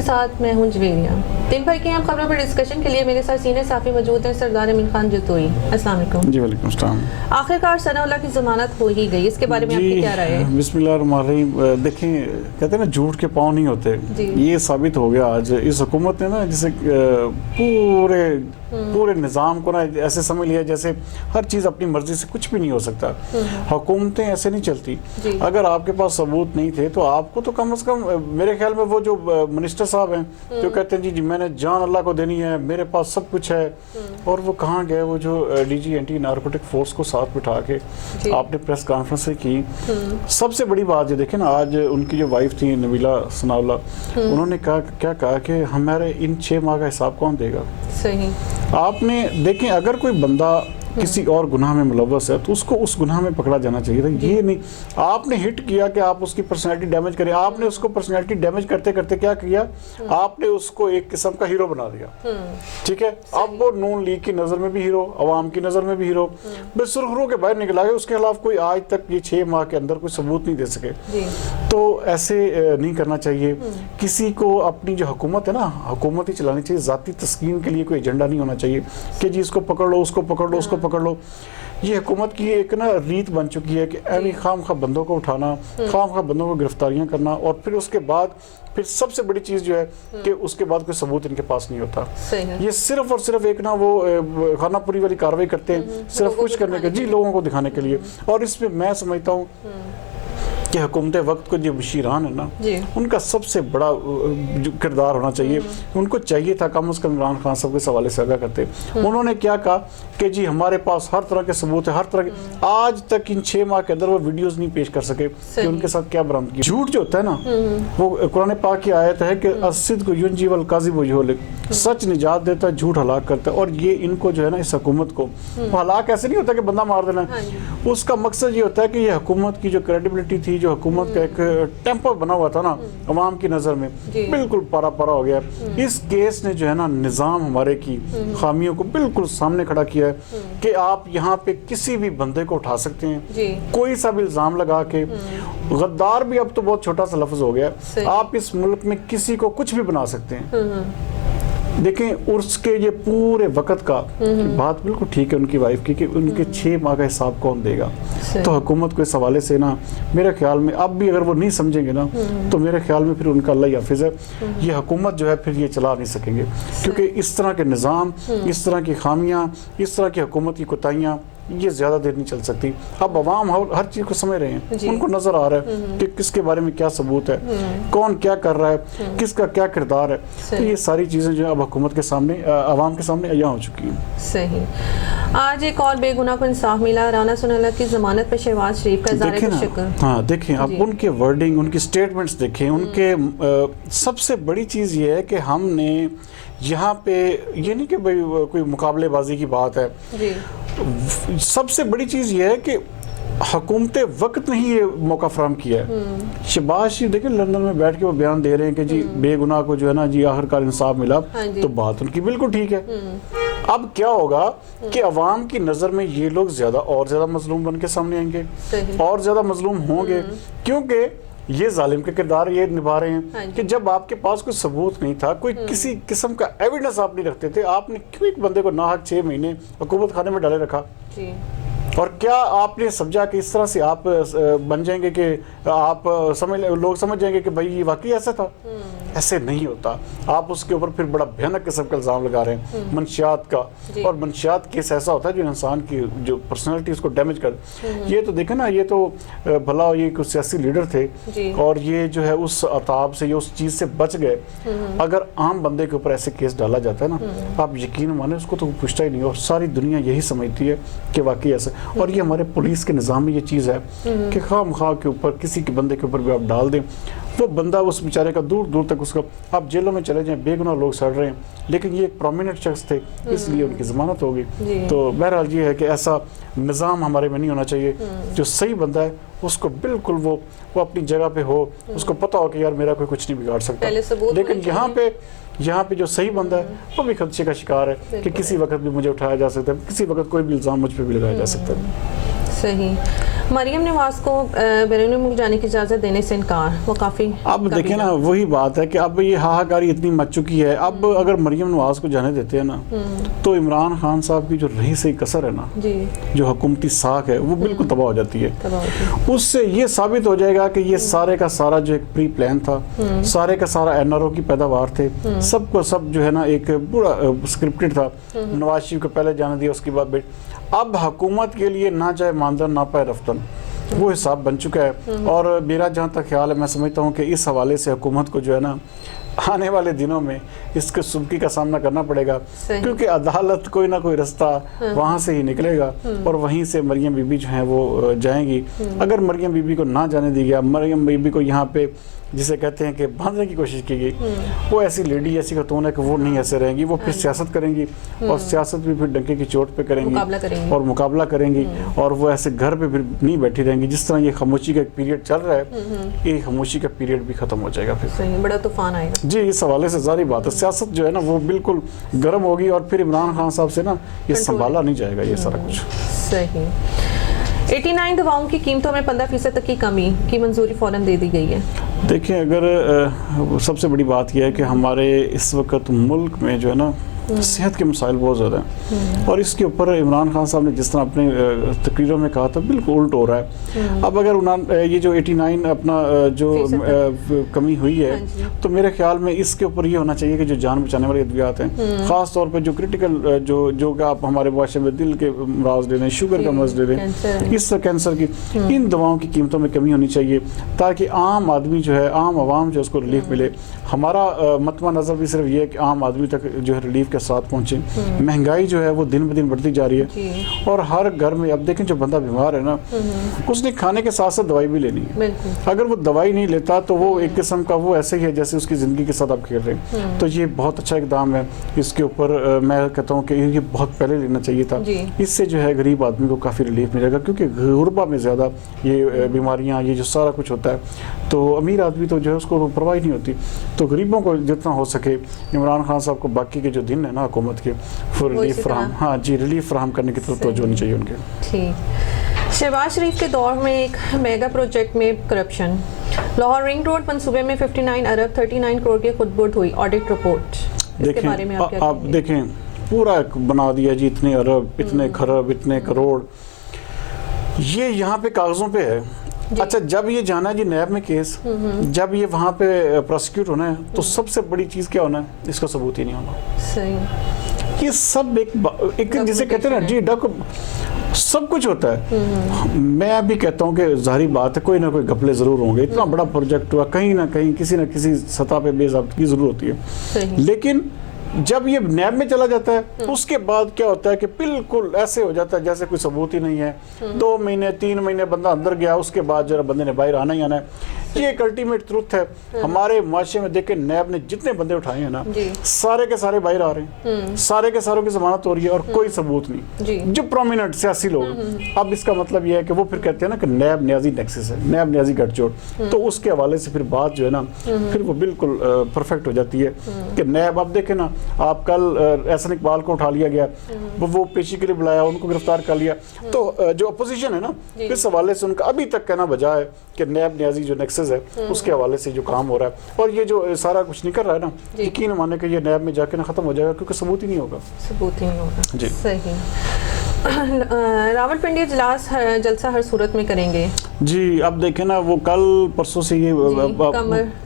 کے ساتھ میں ہوں جویریہ۔ دن بھر کی اہم خبروں پر ڈسکشن کے لیے میرے ساتھ سینئر صحافی موجود ہیں سردار امین خان جتوئی۔ السلام علیکم۔ جی وعلیکم السلام۔ آخرکار ثناء اللہ کی ضمانت ہو ہی گئی، اس کے بارے میں آپ کی کیا رائے ہے؟ بسم اللہ الرحمن الرحیم۔ دیکھیں کہتے ہیں نا جھوٹ کے پاؤں نہیں ہوتے، یہ ثابت ہو گیا آج اس حکومت نے نا، جسے پورے نظام کو نا ایسے سمجھ لیا جیسے ہر چیز اپنی مرضی سے کچھ بھی نہیں ہو سکتا۔ حکومتیں ایسے نہیں چلتی۔ اگر آپ کے پاس ثبوت نہیں تھے تو آپ کو تو کم از کم، میرے خیال میں وہ جو منسٹر صاحب ہیں جو کہتے ہیں جی میں نے جان اللہ کو دینی ہے، میرے پاس سب کچھ ہے، اور وہ کہاں گئے؟ وہ جو D G anti narcotic force کو ساتھ بٹھا کے آپ نے پریس کانفرنس سے کی۔ سب سے بڑی بات جو دیکھیں نا، آج ان کی جو وائف تھی نبیلہ ثناء اللہ، انہوں نے کیا کہا کہ ہمارے ان 6 ماہ کا حساب کون دے گا؟ صحیح۔ آپ نے دیکھیں اگر کوئی بندہ کسی اور گناہ میں ملوث ہے تو اس کو اس گناہ میں پکڑا جانا چاہیے تھا۔ یہ نہیں آپ نے ہٹ کیا کہ آپ اس کی پرسنالٹی ڈیمیج کریں، آپ نے اس کو پرسنالٹی ڈیمیج کرتے کرتے کیا کیا؟ آپ نے اس کو ایک قسم کا ہیرو بنا دیا۔ ٹھیک ہے، اب وہ نون لیگ کی نظر میں بھی ہیرو، عوام کی نظر میں بھی ہیرو، بس سرخرو کے باہر نکلا ہے۔ اس کے خلاف کوئی آج تک یہ 6 ماہ کے اندر کوئی ثبوت نہیں دے سکے۔ تو ایسے نہیں کرنا چاہیے۔ کسی کو اپنی جو حکومت ہے نا، حکومت ہی چلانی چاہیے، ذاتی تسکین کے لیے کوئی ایجنڈا نہیں ہونا چاہیے کہ جی اس کو پکڑ لو، اس کو پکڑ لو، اس کو پکڑ لو۔ یہ حکومت کی ایک نا ریت بن چکی ہے کہ ایویں خام خواہ بندوں کو اٹھانا، خام خواہ بندوں کو گرفتاریاں کرنا، اور پھر اس کے بعد پھر سب سے بڑی چیز جو ہے کہ اس کے بعد کوئی ثبوت ان کے پاس نہیں ہوتا۔ یہ صرف اور صرف ایک نا وہ خانہ پوری والی کاروائی کرتے ہیں، صرف کچھ کرنے کے، جی لوگوں کو دکھانے کے لیے۔ اور اس میں سمجھتا ہوں کہ حکومت وقت کو جو مشیران ہیں نا، ان کا سب سے بڑا کردار ہونا چاہیے۔ ان کو چاہیے تھا کم از کم عمران خان صاحب کے حوالے سے آگاہ کرتے۔ انہوں نے کیا کہا کہ جی ہمارے پاس ہر طرح کے ثبوت ہے، ہر طرح کے۔ آج تک ان 6 ماہ کے اندر وہ ویڈیوز نہیں پیش کر سکے کہ ان کے ساتھ کیا برآمد کیا۔ جھوٹ جو ہوتا ہے نا، وہ قرآن پاک کی آیت ہے کہ الصدق ینجی والکاذب یہلک، سچ نجات دیتا ہے، جھوٹ ہلاک کرتا ہے۔ اور یہ ان کو جو ہے نا، اس حکومت کو ہلاک ایسے نہیں ہوتا کہ بندہ مار دینا، اس کا مقصد یہ ہوتا ہے کہ یہ حکومت کی جو کریڈیبلٹی تھی، جو حکومت کا ایک ٹیمپر بنا ہوا تھا نا عوام کی نظر میں، بالکل پارا پارا ہو گیا۔ اس کیس نے جو ہے نا نظام ہمارے کی خامیوں کو بالکل سامنے کھڑا کیا ہے کہ آپ یہاں پہ کسی بھی بندے کو اٹھا سکتے ہیں، کوئی سا بھی الزام لگا کے۔ غدار بھی اب تو بہت چھوٹا سا لفظ ہو گیا، آپ اس ملک میں کسی کو کچھ بھی بنا سکتے ہیں۔ دیکھیں عرس کے یہ پورے وقت کا بات بالکل ٹھیک ہے ان کی وائف کی کہ ان کے 6 ماہ کا حساب کون دے گا۔ تو حکومت کو اس حوالے سے نا میرے خیال میں اب بھی اگر وہ نہیں سمجھیں گے نا تو میرے خیال میں پھر ان کا اللہ حافظ ہے، یہ حکومت جو ہے پھر یہ چلا نہیں سکیں گے، کیونکہ اس طرح کے نظام، اس طرح کی خامیاں، اس طرح کی حکومت کی کوتاہیاں یہ زیادہ دیر نہیں چل سکتی۔ اب عوام ہر چیز کو سمجھ رہے ہیں، ان کو نظر آ رہا ہے کہ کس کے بارے میں کیا ثبوت ہے، کون کیا کر رہا ہے، کس کا کیا کردار ہے۔ تو یہ ساری چیزیں جو اب حکومت کے سامنے، عوام کے سامنے عیاں ہو چکی ہیں۔ صحیح۔ آج ایک اور بے گناہ کو انصاف ملا، رانا ثناء اللہ کی ضمانت پہ شہباز شریف کا اظہار شکر۔ ہاں دیکھیں اب ان کے ورڈنگ، ان کی سٹیٹمنٹس دیکھیں، ان کے سب سے بڑی چیز یہ ہے کہ ہم نے یہاں پہ یہ نہیں کہ بھئی کوئی مقابلے بازی کی بات ہے، سب سے بڑی چیز یہ ہے کہ حکومت وقت نے ہی یہ موقع فراہم کیا ہے۔ شہباز شریف دیکھیں لندن میں بیٹھ کے وہ بیان دے رہے ہیں کہ جی بے گناہ کو جو ہے نا جی آخرکار انصاف ملا، تو بات ان کی بالکل ٹھیک ہے۔ اب کیا ہوگا کہ عوام کی نظر میں یہ لوگ زیادہ اور زیادہ مظلوم بن کے سامنے آئیں گے، اور زیادہ مظلوم ہوں گے، کیونکہ یہ ظالم کے کردار یہ نبھا رہے ہیں کہ جب آپ کے پاس کوئی ثبوت نہیں تھا، کوئی کسی قسم کا ایویڈنس آپ نہیں رکھتے تھے، آپ نے کیوں ایک بندے کو ناحق 6 مہینے حکومت خانے میں ڈالے رکھا؟ اور کیا آپ نے سمجھا کہ اس طرح سے آپ بن جائیں گے کہ آپ لوگ سمجھ جائیں گے کہ بھائی یہ واقعی ایسا تھا؟ ایسے نہیں ہوتا۔ آپ اس کے اوپر پھر بڑا بھیانک قسم کا الزام لگا رہے ہیں منشیات کا، اور منشیات کیس ایسا ہوتا ہے جو انسان کی جو پرسنالٹی اس کو ڈیمیج کر۔ یہ تو دیکھیں نا، یہ تو بھلا یہ کوئی سیاسی لیڈر تھے اور یہ جو ہے اس عطاب سے، یہ اس چیز سے بچ گئے۔ اگر عام بندے کے اوپر ایسے کیس ڈالا جاتا ہے نا، آپ یقین مانیں اس کو تو پوچھتا ہی نہیں، اور ساری دنیا یہی سمجھتی ہے کہ واقعی ایسا۔ اور یہ ہمارے پولیس کے نظام میں یہ چیز ہے کہ خواہ مخواہ کے اوپر کسی کے بندے کے اوپر بھی آپ ڈال دیں، وہ بندہ اس بیچارے کا دور دور تک اس کا، آپ جیلوں میں چلے جائیں، بے گناہ لوگ سڑ رہے ہیں، لیکن یہ ایک پرومیننٹ شخص تھے، اس لیے ان کی ضمانت ہوگی۔ تو بہرحال یہ ہے کہ ایسا نظام ہمارے میں نہیں ہونا چاہیے۔ جو صحیح بندہ ہے اس کو بالکل وہ اپنی جگہ پہ ہو، اس کو پتہ ہو کہ یار میرا کوئی کچھ نہیں بگاڑ سکتا، لیکن یہاں پہ جو صحیح بندہ ہے وہ بھی خدشے کا شکار ہے کہ کسی وقت بھی مجھے اٹھایا جا سکتا ہے، کسی وقت کوئی بھی الزام مجھ پہ بھی لگایا جا سکتا ہے۔ صحیح۔ مریم نواز کو بیرون ملک جانے کی اجازت دینے سے انکار، وہ کافی اب دیکھیں نا وہی بات ہے کہ اب یہ ہاہاکاری اتنی مچ چکی ہے، اب اگر مریم نواز کو جانے دیتے ہیں نا تو عمران خان صاحب کی جو رہی سہی کسر ہے نا، جو حکومتی ساکھ ہے وہ بالکل تباہ ہو جاتی ہے۔ اس سے یہ ثابت ہو جائے گا کہ یہ سارے کا سارا جو ایک پری پلان تھا، سارے کا سارا NRO کی پیداوار تھے، سب کو سب جو ہے نا ایک پورا اسکرپٹڈ تھا۔ نواز شریف کو پہلے جانے دیا، اس کے بعد اب حکومت کے لیے نہ جائے ماندن نہ پائے رفتن، وہ حساب بن چکا ہے۔ اور میرا جہاں تک خیال ہے، میں سمجھتا ہوں کہ اس حوالے سے حکومت کو جو ہے نا آنے والے دنوں میں اس کے سبکی کا سامنا کرنا پڑے گا، کیونکہ عدالت کوئی نہ کوئی رستہ وہاں سے ہی نکلے گا اور وہیں سے مریم بی بی جو ہیں وہ جائیں گی۔ اگر مریم بی بی کو نہ جانے دی گیا، مریم بی بی کو یہاں پہ جسے کہتے ہیں کہ باندھنے کی کوشش کی گئی، وہ ایسی لیڈی ایسی خاتون ہے کہ وہ نہیں ایسے رہیں گی، وہ پھر سیاست کریں گی اور سیاست بھی پھر ڈنکے کی چوٹ پہ کریں گی اور مقابلہ کریں گی، اور وہ ایسے گھر پہ پھر نہیں بیٹھی رہیں گی۔ جس طرح یہ خاموشی کا ایک پیریڈ چل رہا ہے، یہ خاموشی کا پیریڈ بھی ختم ہو جائے گا پھر بڑا طوفان آئے گا۔ جی اس حوالے سے ظاہری بات ہے، سیاست جو ہے نا وہ بالکل گرم ہوگی اور پھر عمران خان صاحب سے نا یہ سنبھالا نہیں جائے گا یہ سارا کچھ۔ صحیح۔ 89 دواؤں کی قیمتوں میں 15% تک کی کمی کی منظوری فوراً دے دی گئی ہے۔ دیکھیں اگر سب سے بڑی بات یہ ہے کہ ہمارے اس وقت ملک میں جو ہے نا صحت کے مسائل بہت زیادہ ہیں، اور اس کے اوپر عمران خان صاحب نے جس طرح اپنے تقریروں میں کہا تھا بالکل الٹ ہو رہا ہے۔ اب اگر یہ جو 89 اپنا جو کمی ہوئی ہے تو میرے خیال میں اس کے اوپر یہ ہونا چاہیے کہ جو جان بچانے والی ادویات ہیں، خاص طور پہ جو کرٹیکل جو کہ آپ ہمارے معاشرے میں دل کے امراض لے لیں، شوگر کا مرض لے لیں، اس طرح کینسر کی، ان دواؤں کی قیمتوں میں کمی ہونی چاہیے تاکہ عام آدمی جو ہے، عام عوام جو اس کو ریلیف ملے۔ ہمارا مطمع نظر بھی صرف یہ ہے کہ عام آدمی تک جو ہے ریلیف کے ساتھ پہنچے۔ مہنگائی جو ہے وہ دن بدن بڑھتی جا رہی ہے اور ہر گھر میں اب دیکھیں جو بندہ بیمار ہے نا، اس نے کھانے کے ساتھ ساتھ دوائی بھی لینی ہے۔ اگر وہ دوائی نہیں لیتا تو وہ ایک قسم کا وہ ایسے ہی ہے جیسے اس کی زندگی کے ساتھ آپ کھیل رہے ہیں۔ تو یہ بہت اچھا اقدام ہے، اس کے اوپر میں کہتا ہوں کہ یہ بہت پہلے لینا چاہیے تھا۔ اس سے جو ہے غریب آدمی کو کافی ریلیف ملے گا، کیونکہ غربا میں زیادہ یہ بیماریاں، یہ جو سارا کچھ ہوتا ہے، تو امیر آدمی تو جو ہے اس کو پرواہ نہیں ہوتی۔ تو غریبوں کو جتنا ہو سکے عمران خان صاحب کو باقی کے جو دن ہے نا حکومت کے ریلیف فراہم، ریلیف فراہم کرنے کی طرف توجہ ہونی چاہیے ان کے۔ ٹھیک۔ شہباز شریف کے دور میں ایک میگا پروجیکٹ میں کرپشن، لاہور رنگ روڈ منصوبے میں 59 ارب 39 کروڑ کی خود برد ہوئی، آڈٹ رپورٹ، اس کے بارے میں آپ دیکھیں پورا بنا دیا جی، اتنے ارب، اتنے کھرب، اتنے کروڑ، یہ یہاں پہ کاغذوں پہ ہے۔ اچھا جب یہ جانا ہے جی نیب میں کیس، جب یہ وہاں پہ پروسیکیوٹ ہونا ہے تو سب سے بڑی چیز کیا ہونا ہے؟ اس کا ثبوت ہی نہیں ہونا۔ صحیح۔ یہ سب ایک جسے کہتے ہیں نا جی سب کچھ ہوتا ہے۔ میں بھی کہتا ہوں کہ ظاہری بات ہے کوئی نہ کوئی گھپلے ضرور ہوں گے، اتنا بڑا پروجیکٹ ہوا، کہیں نہ کہیں کسی نہ کسی سطح پہ بے ضابطگی ضرور ہوتی ہے، لیکن جب یہ نیب میں چلا جاتا ہے اس کے بعد کیا ہوتا ہے کہ بالکل ایسے ہو جاتا ہے جیسے کوئی ثبوت ہی نہیں ہے۔ 2 مہینے 3 مہینے بندہ اندر گیا، اس کے بعد جو بندے نے باہر آنا ہی آنا ہے۔ یہ ایک الٹیمیٹ ٹروتھ ہے ہمارے معاشرے میں۔ دیکھیں نیب نے جتنے بندے اٹھائے ہیں نا، سارے کے سارے باہر آ رہے ہیں، سارے کے ساروں کی ضمانت ہو رہی ہے اور کوئی ثبوت نہیں۔ جو پرومیننٹ سیاسی لوگ، اب اس کا مطلب یہ ہے کہ وہ پھر کہتے ہیں نا کہ نیب نیازی نیکسس ہے، نیب نیازی گٹھ جوڑ، تو اس کے حوالے سے پھر بات جو ہے نا پھر وہ بالکل پرفیکٹ ہو جاتی ہے کہ نیب۔ اب دیکھیں نا آپ کل احسن اقبال کو اٹھا لیا گیا، وہ پیشی کے لیے بلایا، ان کو گرفتار کر لیا، تو جو اپوزیشن ہے نا اس حوالے سے ان کا ابھی تک کہنا بجا ہے کہ نیب نیازی جو نیکسس ہے اس کے حوالے سے جو کام ہو رہا ہے اور یہ جو سارا کچھ نکل رہا ہے نا، یقین مانے کہ یہ نیب میں جا کے نا ختم ہو جائے گا، کیونکہ ثبوت ہی نہیں ہوگا۔ ثبوت ہی نہیں ہوگا، جی صحیح۔ راولپنڈی اجلاس جلسہ ہر صورت میں کریں گے جی۔ اب دیکھیں نا وہ کل پرسوں سے یہ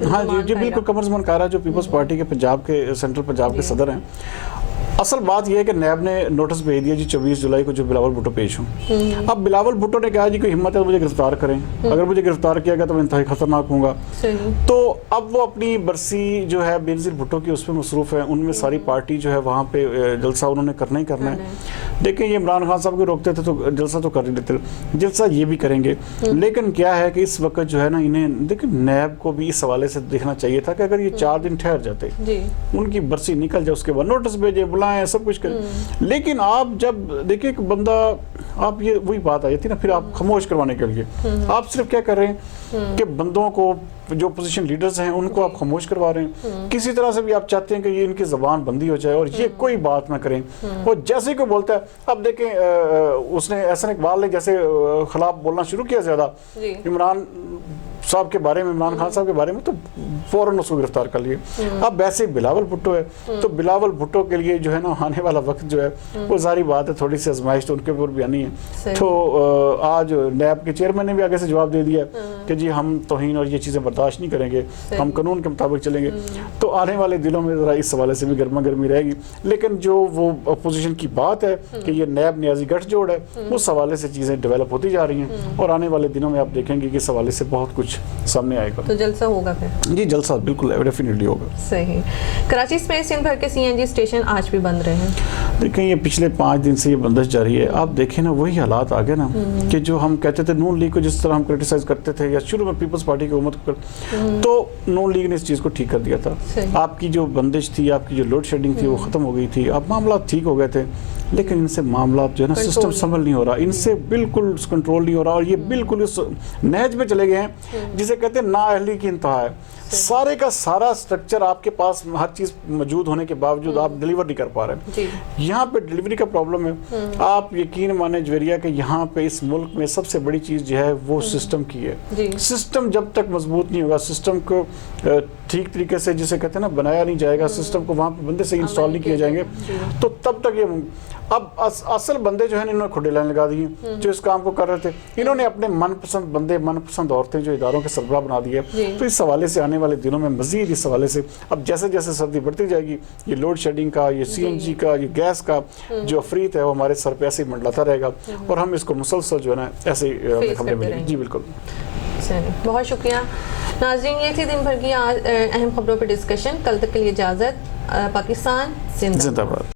ہاں جی بالکل قمر زمان کائرہ جو پیپلز پارٹی کے پنجاب کے سینٹرل پنجاب کے صدر ہیں، اصل بات یہ ہے کہ نیب نے نوٹس بھیج دیا جی 24 جولائی کو جو بلاول بھٹو پیش ہوں۔ اب بلاول بھٹو نے کہا جی کوئی ہمت ہے تو مجھے گرفتار کریں، اگر مجھے گرفتار کیا گیا تو میں انتہائی خطرناک ہوں گا۔ تو اب وہ اپنی برسی جو ہے بینظیر بھٹو کی اس پہ مصروف ہے، ان میں ساری پارٹی جو ہے وہاں پہ جلسہ انہوں نے کرنا ہی کرنا ہے۔ دیکھیں یہ عمران خان صاحب کو روکتے تھے تو جلسہ تو کر ہی لیتے، جلسہ یہ بھی کریں گے، لیکن کیا ہے کہ اس وقت جو ہے نا انہیں دیکھیں نیب کو بھی اس حوالے سے دیکھنا چاہیے تھا کہ اگر یہ 4 دن ٹھہر جاتے، ان کی برسی نکل جائے، اس کے بعد نوٹس بھیجے، بلائیں، سب کچھ کریں، لیکن آپ جب دیکھیں کہ بندہ، آپ یہ وہی بات آ جاتی نا پھر آپ خاموش کروانے کے لیے آپ صرف کیا کر رہے ہیں کہ بندوں کو جو اپوزیشن لیڈرز ہیں ان کو آپ خاموش کروا رہے ہیں. کسی طرح سے بھی آپ چاہتے ہیں کہ یہ ان کی زبان بندی ہو جائے اور یہ کوئی بات نہ کریں. اور جیسے ہی کوئی بولتا ہے, اب دیکھیں اس نے احسن اقبال نے جیسے خلاف بولنا شروع کیا زیادہ عمران صاحب کے بارے میں, عمران خان صاحب کے بارے میں, تو فوراً اس کو گرفتار کر لیے. اب ویسے بلاول بھٹو ہے, تو بلاول بھٹو کے لیے جو ہے نا آنے والا وقت جو ہے وہ ظاہری بات ہے تھوڑی سی آزمائش تو ان کے اوپر بھی آنی ہے. تو آج نیب کے چیئرمین نے بھی آگے سے جواب دے دیا کہ جی ہم توہین اور یہ چیزیں برداشت نہیں کریں گے, ہم قانون کے مطابق چلیں گے. تو آنے والے دنوں میں ذرا اس حوالے سے بھی گرما گرمی رہے گی. لیکن جو وہ اپوزیشن کی بات ہے کہ یہ نیب نیازی گٹھ جوڑ ہے, اس حوالے سے چیزیں ڈیولپ ہوتی جا رہی ہیں, اور آنے والے دنوں میں آپ دیکھیں گے کہ اس حوالے سے بہت کچھ سامنے آئے گا. تو جلسہ ہوگا پھر؟ جی جلسہ بالکل ڈیفینیٹلی ہوگا. صحیح. کراچی سمیت سندھ بھر کے سی این جی اسٹیشن آج بھی بند رہے ہیں. دیکھیں یہ پچھلے 5 دن سے یہ بندش جاری ہے. آپ دیکھیں نا وہی حالات آ گئے نا کہ جو ہم کہتے تھے نون لیگ کو جس طرح ہم کرٹیسائز کرتے تھے یا شروع میں پیپلز پارٹی کی حکومت کو, تو نون لیگ نے اس چیز کو ٹھیک کر دیا تھا. آپ کی جو بندش تھی, آپ کی جو لوڈ شیڈنگ تھی وہ ختم ہو گئی تھی, اب معاملات ٹھیک ہو گئے تھے. لیکن ان سے معاملات جو ہے نا سسٹم سنبھل نہیں ہو رہا, ان سے بالکل کنٹرول نہیں ہو رہا, اور یہ بالکل اس نہج میں چلے گئے ہیں جسے کہتے ہیں نااہلی کی انتہا ہے. سارے کا سارا سٹرکچر آپ کے پاس ہر چیز موجود ہونے کے باوجود آپ ڈیلیور نہیں کر پا رہے ہیں. یہاں پہ ڈیلیوری کا پرابلم ہے. آپ یقین مانیں جویریہ کہ یہاں پہ اس ملک میں سب سے بڑی چیز جو ہے وہ سسٹم کی ہے. سسٹم جب تک مضبوط نہیں ہوگا, سسٹم کو ٹھیک طریقے سے جسے کہتے ہیں نا بنایا نہیں جائے گا, سسٹم کو وہاں پہ بندے سے انسٹال نہیں کیے جائیں گے, تو تب تک یہ. اب اصل بندے جو ہیں انہوں نے کھڈے لائن لگا دی جو اس کام کو کر رہے تھے. انہوں نے اپنے من پسند بندے, من پسند عورتیں جو اداروں کے سربراہ بنا دی ہے. تو اس حوالے سے آنے والے دنوں میں مزید اس حوالے سے اب جیسے جیسے سردی بڑھتی جائے گی, یہ لوڈ شیڈنگ کا, یہ سی این جی کا, یہ گیس کا جو افریت ہے وہ ہمارے سر پہ ایسے ہی منڈلاتا رہے گا, اور ہم اس کو مسلسل جو ہے نا ایسے ہی خبریں ملیں گی. جی بالکل. بہت شکریہ ناظرین, یہ تھی دن بھر کی اہم خبروں پہ ڈسکشن. کل تک کے لیے اجازت. پاکستان زندہ باد.